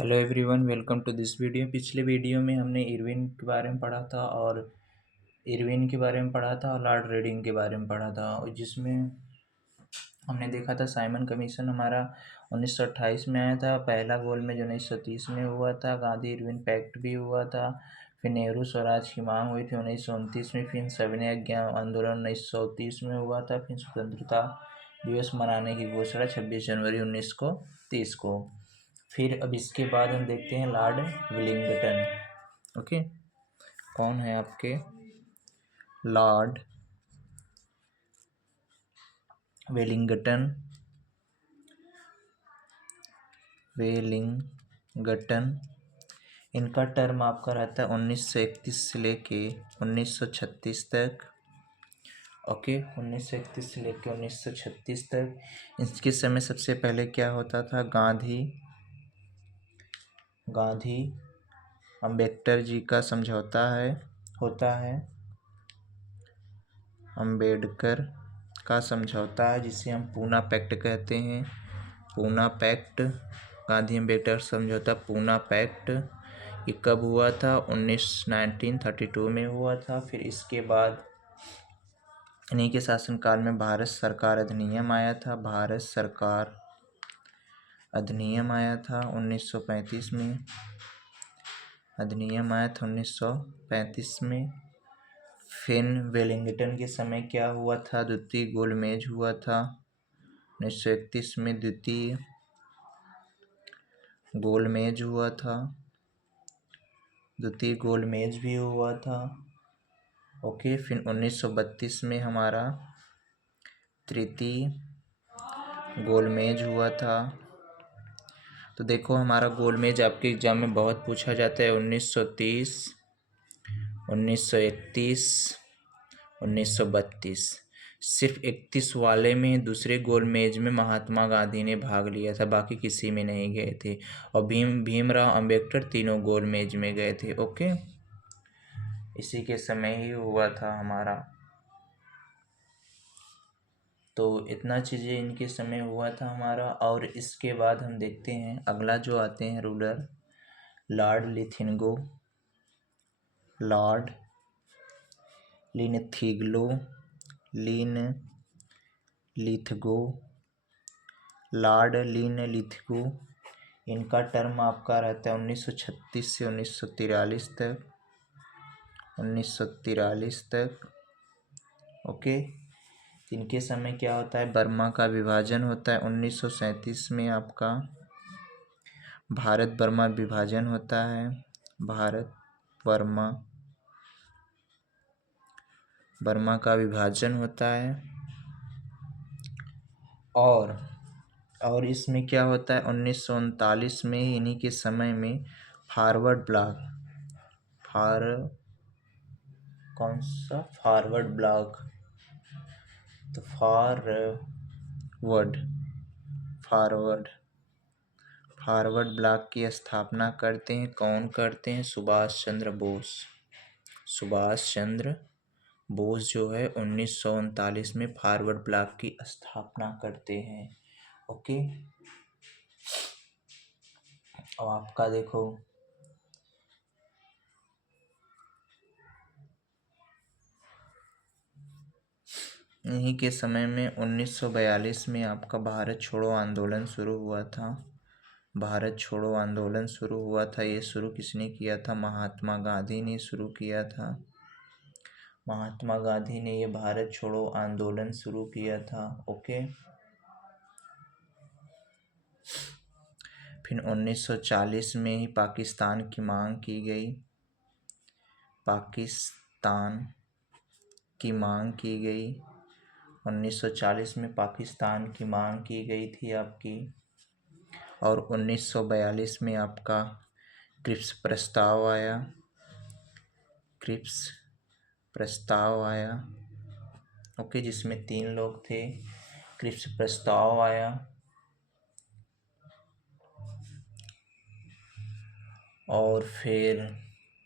Hello everyone, welcome to this video. पिछले video में हमने इरविन के बारे में पढ़ा था और लॉर्ड रीडिंग के बारे में पढ़ा था, और जिसमें हमने देखा था साइमन कमीशन हमारा 1928 में आया था। पहला गोलमेज 1930 में हुआ था। गांधी इरविन पैक्ट भी हुआ था। फिर नेहरू स्वराज की मांग हुई थी 1929 में। फिर सविनय आंदोलन 1930 में हुआ था। फिर स्वतंत्रता दिवस मनाने की घोषणा 26 जनवरी 1930 को। फिर अब इसके बाद हम देखते हैं लॉर्ड विलिंगटन। ओके, कौन है आपके लॉर्ड वेलिंगटन। इनका टर्म आपका रहता है 1931 से लेके 1936 तक। ओके, 1931 से लेके 1936 तक। इसके समय सबसे पहले क्या होता था, गांधी अम्बेडकर जी का समझौता होता है। अम्बेडकर का समझौता है जिसे हम पूना पैक्ट कहते हैं। पूना पैक्ट, गांधी अम्बेडकर समझौता, पूना पैक्ट। ये कब हुआ था? 1932 में हुआ था। फिर इसके बाद इन्हीं के शासनकाल में भारत सरकार अधिनियम आया था। 1935 में अधिनियम आया था 1935 में। फिर वेलिंगटन के समय क्या हुआ था? द्वितीय गोलमेज हुआ था 1931 में। द्वितीय गोलमेज भी हुआ था। ओके, फिर 1932 में हमारा तृतीय गोलमेज हुआ था। तो देखो, हमारा गोलमेज आपके एग्जाम में बहुत पूछा जाता है। 1930, 1931, 1932। सिर्फ 31 वाले में, दूसरे गोलमेज में महात्मा गांधी ने भाग लिया था, बाकी किसी में नहीं गए थे। और भीमराव अंबेडकर तीनों गोलमेज में गए थे। ओके, इसी के समय ही हुआ था हमारा। तो इतना चीज़ें इनके समय हुआ था हमारा। और इसके बाद हम देखते हैं अगला जो आते हैं रूलर, लॉर्ड लिथगो। इनका टर्म आपका रहता है 1936 से 1943 तक। ओके, इनके समय क्या होता है? बर्मा का विभाजन होता है 1937 में। आपका भारत बर्मा विभाजन होता है। बर्मा का विभाजन होता है। और इसमें क्या होता है? 1939 में इन्हीं के समय में फॉरवर्ड ब्लॉक, तो फॉरवर्ड ब्लॉक की स्थापना करते हैं। कौन करते हैं? सुभाष चंद्र बोस जो है 1939 में फॉरवर्ड ब्लॉक की स्थापना करते हैं। ओके, और आपका देखो, इन्हीं के समय में 1942 में आपका भारत छोड़ो आंदोलन शुरू हुआ था। ये शुरू किसने किया था? महात्मा गांधी ने शुरू किया था। महात्मा गांधी ने ये भारत छोड़ो आंदोलन शुरू किया था। ओके, फिर 1940 में ही पाकिस्तान की मांग की गई। 1940 में पाकिस्तान की मांग की गई थी आपकी। और 1942 में आपका क्रिप्स प्रस्ताव आया। ओके, जिसमें 3 लोग थे। क्रिप्स प्रस्ताव आया। और फिर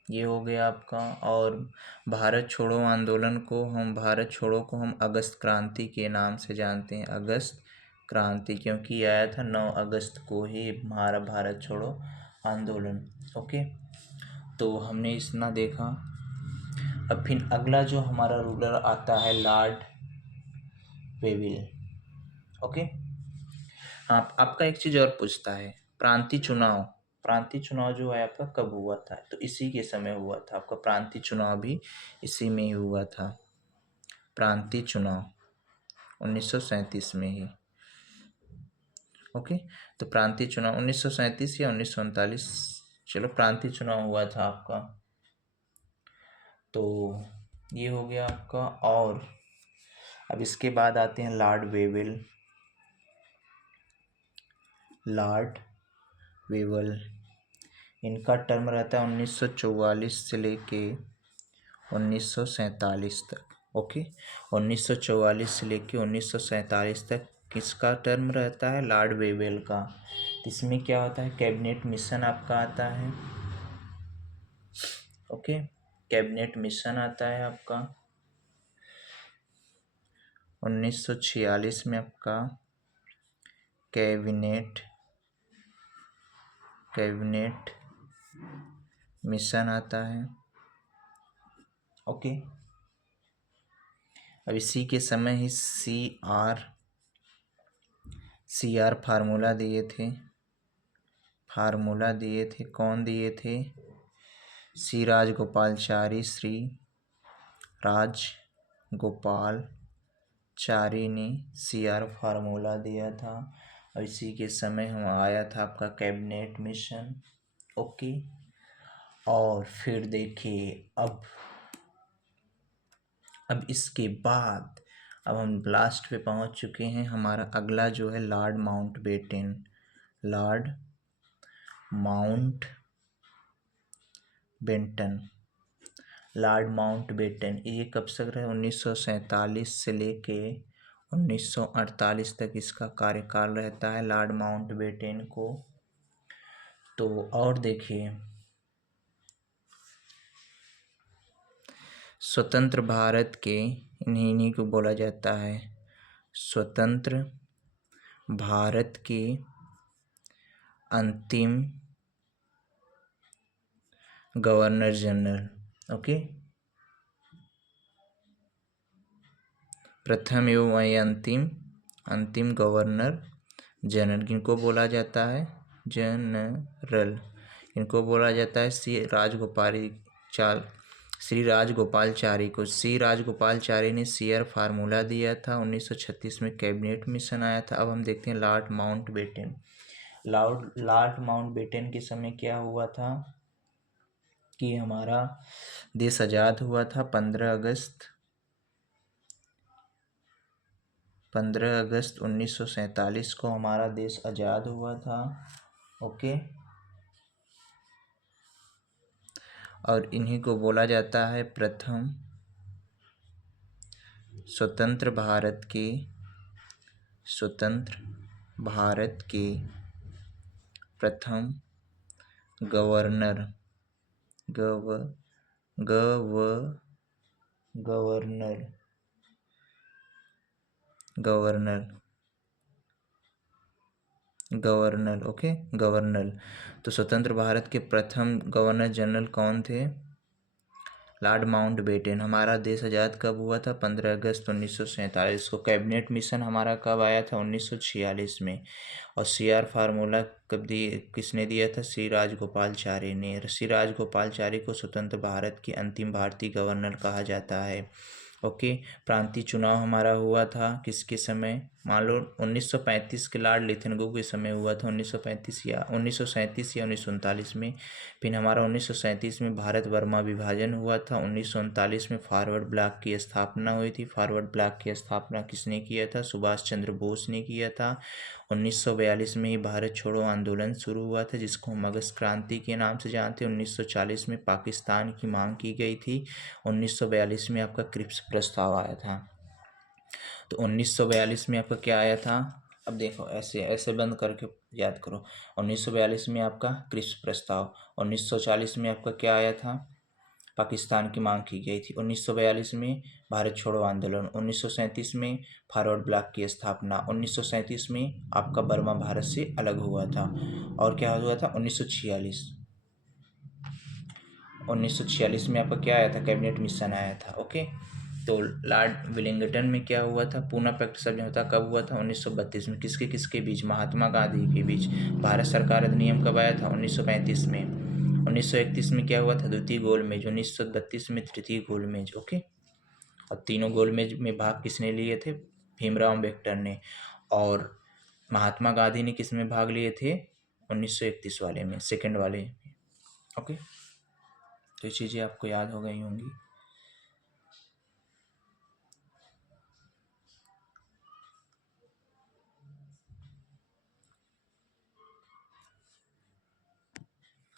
ये हो गया आपका। और भारत छोड़ो को हम अगस्त क्रांति के नाम से जानते हैं। अगस्त क्रांति क्योंकि आया था 9 अगस्त को ही हमारा भारत छोड़ो आंदोलन। ओके, तो हमने इतना देखा। अब फिर अगला जो हमारा रूलर आता है लॉर्ड वेविल। ओके, आपका एक चीज़ और पूछता है, प्रांतीय चुनाव जो है आपका कब हुआ था? तो इसी के समय हुआ था आपका प्रांतीय चुनाव भी, इसी में ही हुआ था प्रांतीय चुनाव 1937 में ही। ओके, तो प्रांतीय चुनाव 1937 या 1939, चलो प्रांतीय चुनाव हुआ था आपका। तो ये हो गया आपका। और अब इसके बाद आते हैं लॉर्ड वेवल। इनका टर्म रहता है 1944 से लेके 1947 तक। ओके, 1944 से लेके 1947 तक किसका टर्म रहता है? लॉर्ड वेवेल का। इसमें क्या होता है, कैबिनेट मिशन आपका आता है। ओके, कैबिनेट मिशन आता है आपका 1946 में आपका कैबिनेट मिशन आता है। ओके, अब इसी के समय ही CR फार्मूला दिए थे। कौन दिए थे? श्री राजगोपालचारी ने CR फार्मूला दिया था। और इसी के समय हम आया था आपका कैबिनेट मिशन। ओके, और फिर देखिए अब इसके बाद अब हम लास्ट पे पहुंच चुके हैं। हमारा अगला जो है लॉर्ड माउंटबेटन। ये कब तक रहे? 1947 से लेके 1948 तक इसका कार्यकाल रहता है लॉर्ड माउंटबेटन को। तो और देखिए, स्वतंत्र भारत के इन्हीं को बोला जाता है स्वतंत्र भारत के अंतिम गवर्नर जनरल। ओके, प्रथम एवं अंतिम गवर्नर जनरल किनको बोला जाता है? जनरल। इनको बोला जाता है श्री राजगोपालचारी को। श्री राजगोपालचारी ने CR फार्मूला दिया था। 1936 में कैबिनेट मिशन आया था। अब हम देखते हैं लॉर्ड माउंटबेटन के समय क्या हुआ था कि हमारा देश आज़ाद हुआ था 15 अगस्त 1947 को हमारा देश आज़ाद हुआ था। ओके, और इन्हीं को बोला जाता है प्रथम स्वतंत्र भारत के प्रथम गवर्नर ओके, गवर्नर। तो स्वतंत्र भारत के प्रथम गवर्नर जनरल कौन थे? Lord Mountbatten. हमारा देश आज़ाद कब हुआ था? 15 अगस्त 1947 को। कैबिनेट मिशन हमारा कब आया था? 1946 में। और CR फार्मूला किसने दिया था? श्री राजगोपालचारी ने। श्री राजगोपालचारी को स्वतंत्र भारत के अंतिम भारतीय गवर्नर कहा जाता है। ओके, प्रांतीय चुनाव हमारा हुआ था किसके समय? मान लो 1935 के लॉर्ड लिथनगो के समय हुआ था, 1937 या 1939 में। फिर हमारा 1937 में भारत बर्मा विभाजन हुआ था। 1939 में फॉरवर्ड ब्लॉक की स्थापना हुई थी। फॉरवर्ड ब्लॉक की स्थापना किसने किया था? सुभाष चंद्र बोस ने किया था। 1942 में ही भारत छोड़ो आंदोलन शुरू हुआ था, जिसको हम अगस्त क्रांति के नाम से जानते हैं। 1940 में पाकिस्तान की मांग की गई थी। 1942 में आपका क्रिप्स प्रस्ताव आया था। तो 1942 में आपका क्या आया था? अब देखो, ऐसे बंद करके याद करो। 1942 में आपका क्रिप्स प्रस्ताव। 1940 में आपका क्या आया था? पाकिस्तान की मांग की गई थी। 1942 में भारत छोड़ो आंदोलन, 1937 में फॉरवर्ड ब्लॉक की स्थापना, 1937 में आपका बर्मा भारत से अलग हुआ था। और क्या हुआ था 1946 में आपका क्या आया था, कैबिनेट मिशन आया था। ओके, तो लॉर्ड विलिंगटन में क्या हुआ था, पूना पैक्ट समझौता कब हुआ था 1932 में, किसके किसके बीच, महात्मा गांधी के बीच। भारत सरकार अधिनियम कब आया था 1935 में। 1931 में क्या हुआ था, द्वितीय गोलमेज। 1932 में तृतीय गोलमेज। ओके, और तीनों गोलमेज में भाग किसने लिए थे, भीमराव अम्बेडकर ने। और महात्मा गांधी ने किस में भाग लिए थे, 1931 वाले में, सेकंड वाले में। ओके, तो ये चीज़ें आपको याद हो गई होंगी।